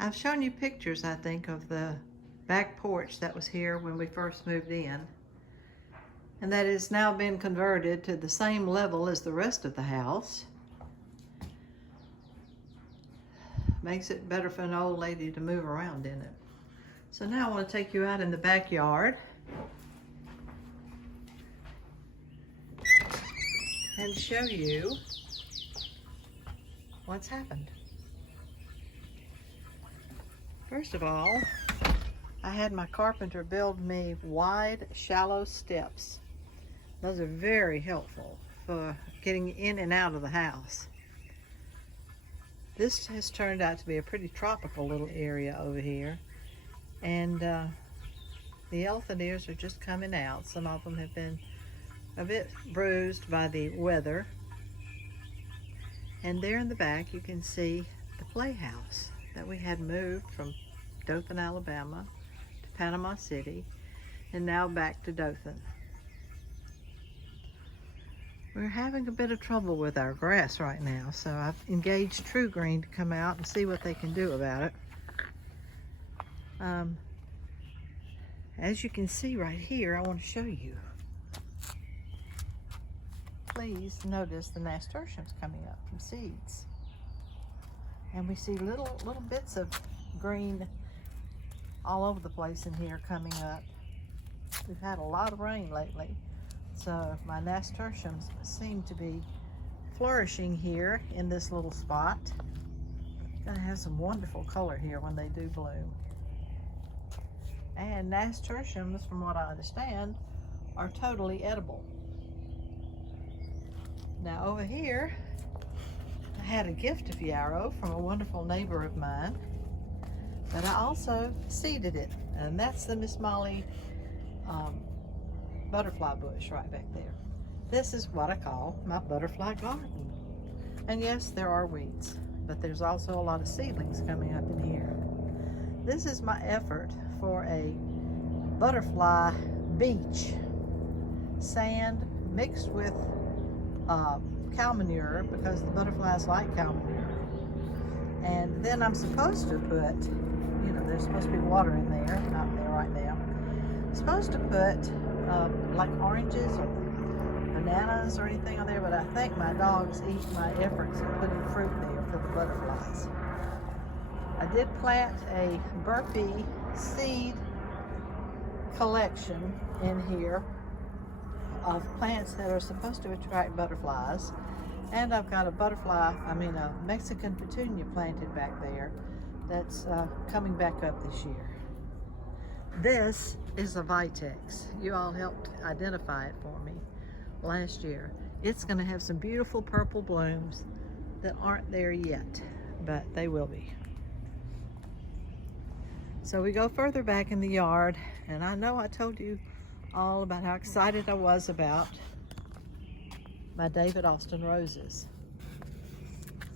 I've shown you pictures, I think, of the back porch that was here when we first moved in, and that has now been converted to the same level as the rest of the house. Makes it better for an old lady to move around in it. So now I want to take you out in the backyard and show you what's happened. First of all, I had my carpenter build me wide, shallow steps. Those are very helpful for getting in and out of the house. This has turned out to be a pretty tropical little area over here, and the elephant ears are just coming out. Some of them have been a bit bruised by the weather. And there in the back you can see the playhouse that we had moved from Dothan, Alabama to Panama City, and now back to Dothan. We're having a bit of trouble with our grass right now, so I've engaged TruGreen to come out and see what they can do about it. As you can see right here, I want to show you. Please notice the nasturtiums coming up from seeds. And we see little bits of green all over the place in here coming up. We've had a lot of rain lately, so my nasturtiums seem to be flourishing here in this little spot. Gonna have some wonderful color here when they do bloom. And nasturtiums, from what I understand, are totally edible. Now over here, I had a gift of yarrow from a wonderful neighbor of mine, but I also seeded it, and that's the Miss Molly butterfly bush right back there. This is what I call my butterfly garden. And yes, there are weeds, but there's also a lot of seedlings coming up in here. This is my effort for a butterfly beach. Sand mixed with cow manure, because the butterflies like cow manure. And then I'm supposed to put, there's supposed to be water in there, not there right now. I'm supposed to put like oranges or bananas or anything on there, but I think my dogs eat my efforts of putting fruit there for the butterflies. I did plant a burpee seed collection in here of plants that are supposed to attract butterflies, and I've got a Mexican petunia planted back there that's coming back up this year. This is a Vitex. You all helped identify it for me last year. It's going to have some beautiful purple blooms that aren't there yet, but they will be. So we go further back in the yard, and I know I told you all about how excited I was about my David Austin roses.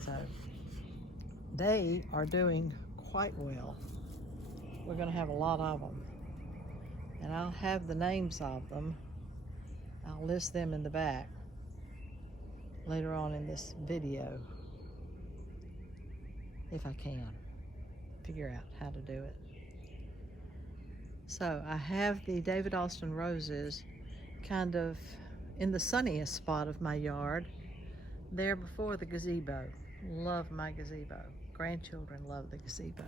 So they are doing quite well. We're going to have a lot of them, and I'll have the names of them. I'll list them in the back later on in this video, if I can figure out how to do it. So I have the David Austin roses kind of in the sunniest spot of my yard, there before the gazebo. Love my gazebo. Grandchildren love the gazebo.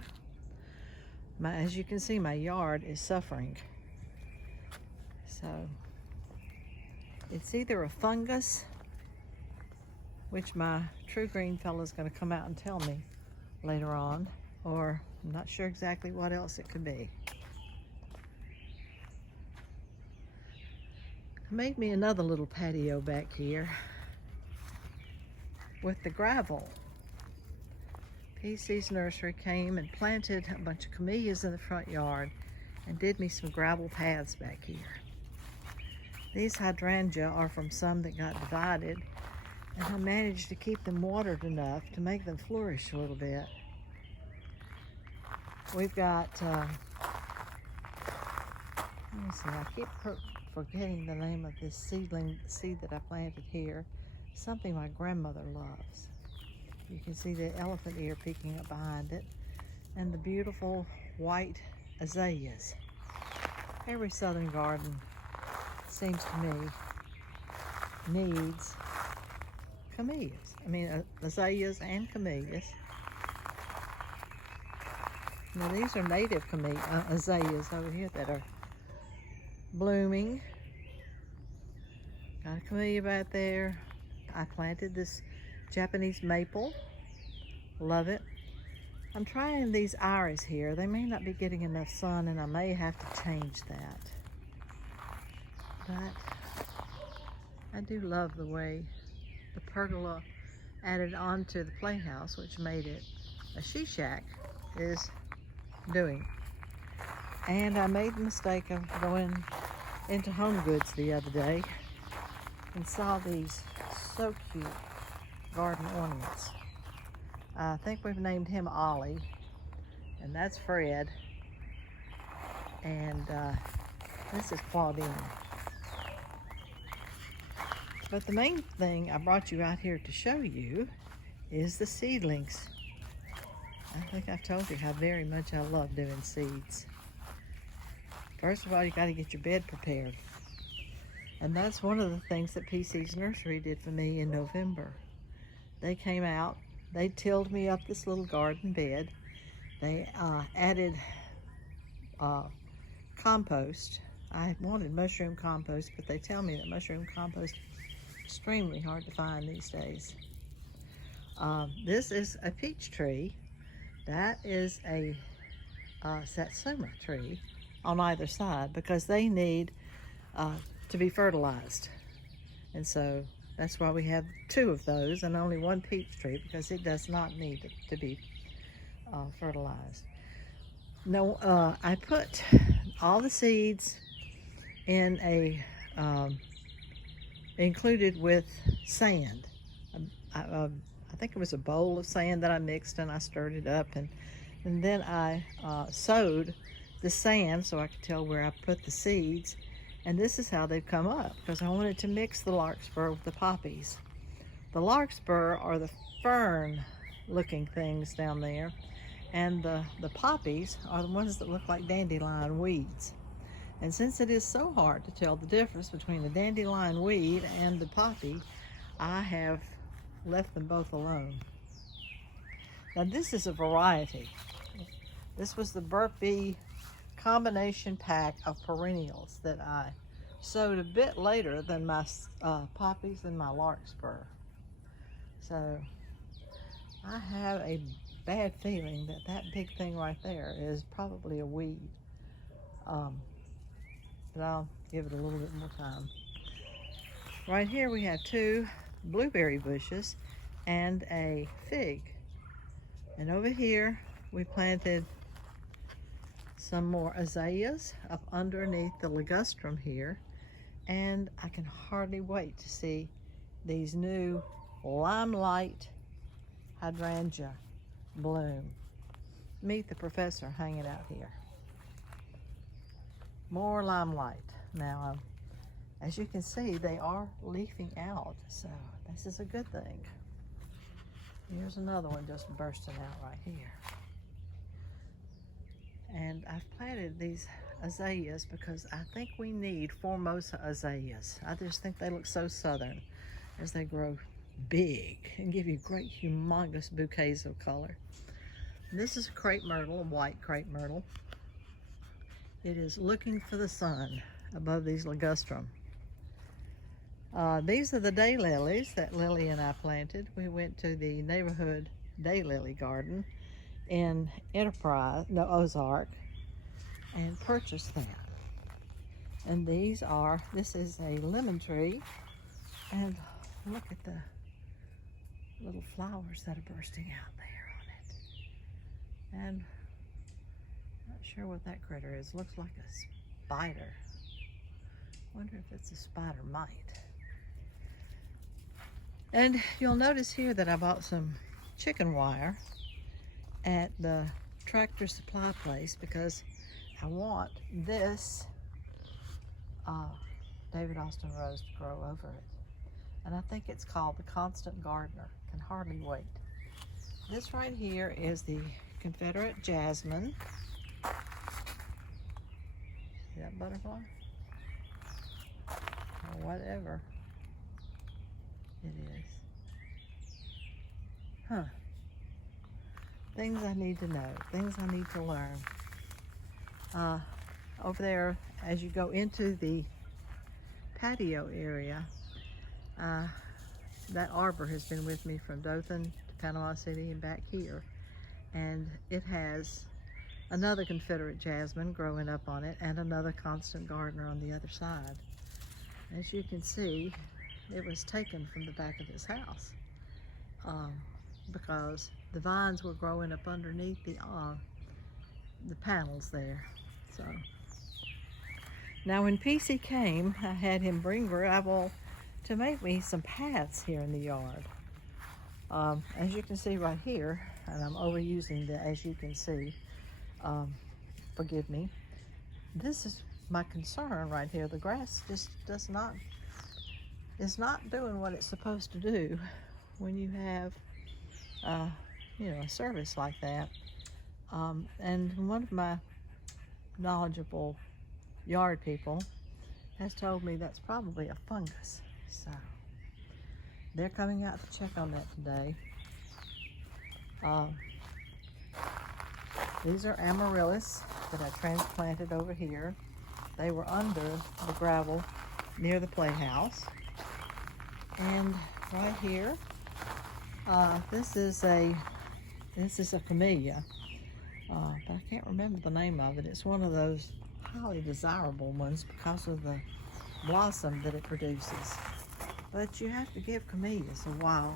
As you can see, my yard is suffering. So it's either a fungus, which my TruGreen fellow is going to come out and tell me later on, or I'm not sure exactly what else it could be. I made me another little patio back here with the gravel. PC's Nursery came and planted a bunch of camellias in the front yard and did me some gravel paths back here. These hydrangea are from some that got divided, and I managed to keep them watered enough to make them flourish a little bit. We've got, let me see, I keep forgetting the name of this seed that I planted here. Something my grandmother loves. You can see the elephant ear peeking up behind it. and the beautiful white azaleas. Every southern garden, seems to me, needs camellias. I mean, azaleas and camellias. Now these are native azaleas over here that are blooming. Got a camellia back there. I planted this Japanese maple. Love it. I'm trying these iris here. They may not be getting enough sun, and I may have to change that. But I do love the way the pergola added onto the playhouse, which made it a she shack, is doing. And I made the mistake of going into Home Goods the other day and saw these so cute garden ornaments. I think we've named him Ollie, and that's Fred, and this is Claudine. But the main thing I brought you out here to show you is the seedlings. I think I've told you how very much I love doing seeds. First of all, you got to get your bed prepared. And that's one of the things that PC's Nursery did for me in November. They came out, they tilled me up this little garden bed. They added compost. I wanted mushroom compost, but they tell me that mushroom compost is extremely hard to find these days. This is a peach tree. That is a satsuma tree on either side because they need to be fertilized. And so that's why we have two of those and only one peach tree, because it does not need to be fertilized. No, I put all the seeds in a included with sand. I think it was a bowl of sand that I mixed, and I stirred it up, and then I sowed the sand so I could tell where I put the seeds. And this is how they've come up, because I wanted to mix the larkspur with the poppies. The larkspur are the fern looking things down there, and the poppies are the ones that look like dandelion weeds. And since it is so hard to tell the difference between the dandelion weed and the poppy, I have left them both alone. Now this is a variety. This was the Burpee combination pack of perennials that I sowed a bit later than my poppies and my larkspur. So I have a bad feeling that that big thing right there is probably a weed. But I'll give it a little bit more time. Right here we have two blueberry bushes and a fig. And over here we planted some more azaleas up underneath the ligustrum here, and I can hardly wait to see these new limelight hydrangea bloom. Meet the professor hanging out here. More limelight. Now, as you can see, they are leafing out, so this is a good thing. Here's another one just bursting out right here. And I've planted these azaleas because I think we need Formosa azaleas. I just think they look so southern as they grow big and give you great humongous bouquets of color. This is a crepe myrtle, a white crepe myrtle. It is looking for the sun above these ligustrum. These are the daylilies that Lily and I planted. We went to the neighborhood daylily garden in Ozark, and purchased that. And this is a lemon tree, and look at the little flowers that are bursting out there on it. And I'm not sure what that critter is. Looks like a spider. Wonder if it's a spider mite. And you'll notice here that I bought some chicken wire at the Tractor Supply place because I want this David Austin rose to grow over it. And I think it's called the Constant Gardener. Can hardly wait. This right here is the Confederate jasmine. See that butterfly? Or whatever it is. Huh. Things I need to know, things I need to learn. Over there, as you go into the patio area, that arbor has been with me from Dothan to Panama City and back here. And it has another Confederate jasmine growing up on it and another constant gardener on the other side. As you can see, it was taken from the back of this house because the vines were growing up underneath the panels there. So now when PC came, I had him bring gravel to make me some paths here in the yard. As you can see right here, and I'm overusing the as you can see, forgive me. This is my concern right here. The grass just is not doing what it's supposed to do when you have you know, a service like that. And one of my knowledgeable yard people has told me that's probably a fungus. So they're coming out to check on that today. These are amaryllis that I transplanted over here. They were under the gravel near the playhouse. And right here, this is a camellia, but I can't remember the name of it. It's one of those highly desirable ones because of the blossom that it produces. But you have to give camellias a while.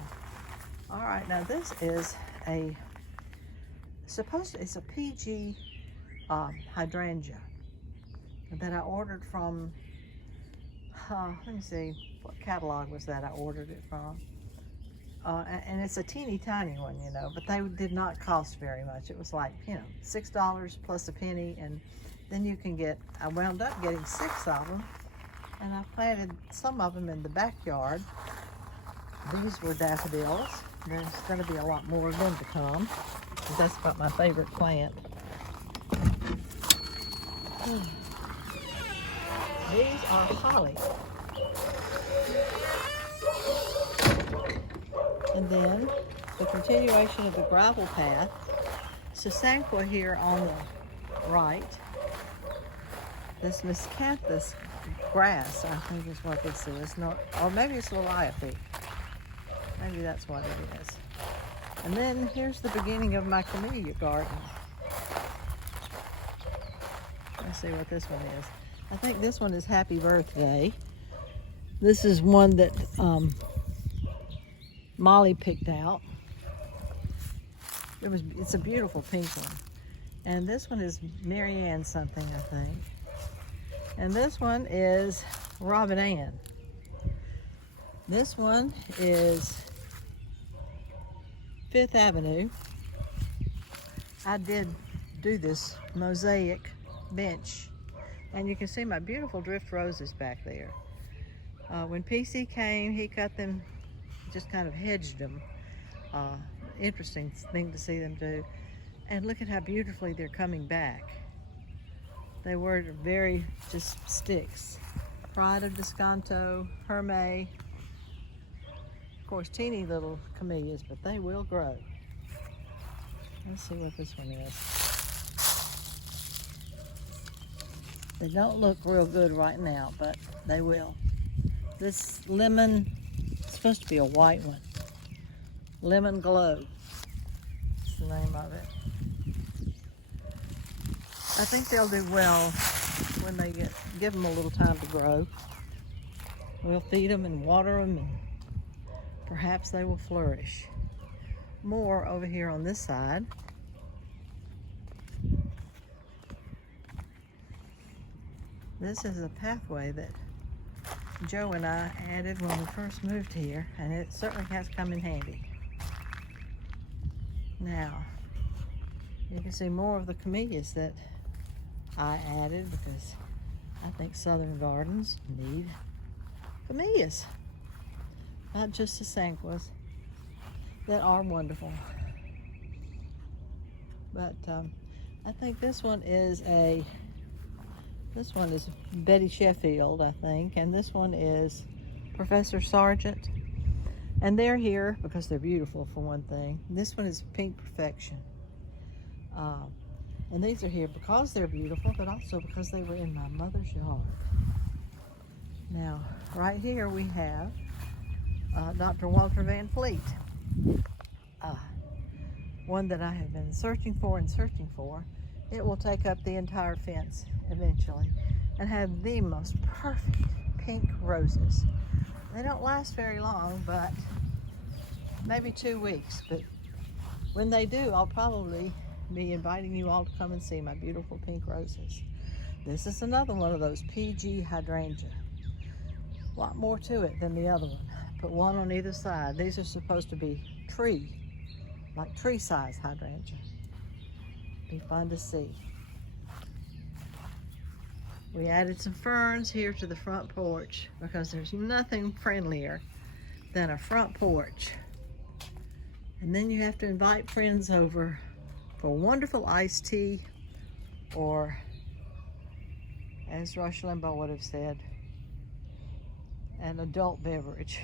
All right, now this is it's a PG hydrangea that I ordered from, let me see, what catalog was that I ordered it from? And it's a teeny tiny one, you know, but they did not cost very much. It was like, you know, $6 plus a penny, and then you can get, I wound up getting 6 of them, and I planted some of them in the backyard. These were daffodils. There's going to be a lot more of them to come. That's about my favorite plant. These are holly. And then the continuation of the gravel path, Sasanqua here on the right. This miscanthus grass, I think is what this is. No, or maybe it's liliaceae. Maybe that's what it is. And then here's the beginning of my camellia garden. Let's see what this one is. I think this one is Happy Birthday. This is one that Molly picked out. It's a beautiful pink one. And this one is Marianne something, I think. And this one is Robin Ann. This one is Fifth Avenue. I did do this mosaic bench, and you can see my beautiful drift roses back there. When PC came, he cut them, just kind of hedged them. Interesting thing to see them do. And look at how beautifully they're coming back. They were very just sticks. Pride of Descanso, Hermé. Of course, teeny little camellias, but they will grow. Let's see what this one is. They don't look real good right now, but they will. This lemon, it's supposed to be a white one. Lemon Glow, that's the name of it. I think they'll do well when they give them a little time to grow. We'll feed them and water them, and perhaps they will flourish. More over here on this side. This is a pathway that Joe and I added when we first moved here, and it certainly has come in handy. Now, you can see more of the camellias that I added because I think Southern Gardens need camellias, not just Sasanquas that are wonderful. but I think this one is Betty Sheffield, I think, and this one is Professor Sargent. And they're here because they're beautiful, for one thing. This one is Pink Perfection. And these are here because they're beautiful, but also because they were in my mother's yard. Now, right here we have Dr. Walter Van Fleet. One that I have been searching for. It will take up the entire fence eventually and have the most perfect pink roses. They don't last very long, but maybe 2 weeks. But when they do, I'll probably be inviting you all to come and see my beautiful pink roses. This is another one of those PG hydrangea. A lot more to it than the other one. Put one on either side. These are supposed to be like tree size hydrangea. Be fun to see. We added some ferns here to the front porch because there's nothing friendlier than a front porch. And then you have to invite friends over for wonderful iced tea, or, as Rush Limbaugh would have said, an adult beverage,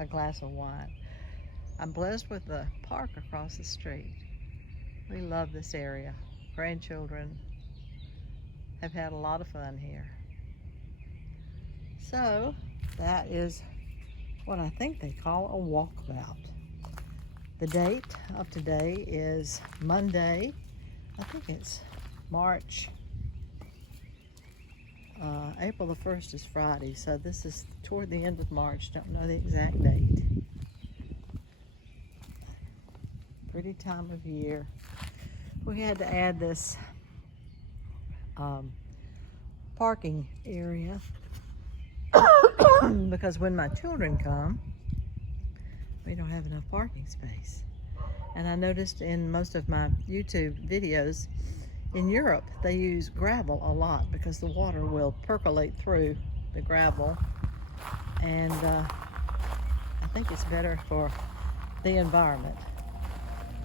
a glass of wine. I'm blessed with the park across the street. We love this area. Grandchildren have had a lot of fun here. So that is what I think they call a walkabout. The date of today is Monday. I think it's March. April the 1st is Friday, so this is toward the end of March. Don't know the exact date. Pretty time of year. We had to add this parking area because when my children come, we don't have enough parking space. And I noticed in most of my YouTube videos, in Europe, they use gravel a lot because the water will percolate through the gravel. And I think it's better for the environment,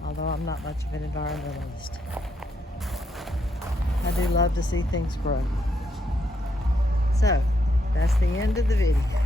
although I'm not much of an environmentalist. I do love to see things grow. So, that's the end of the video.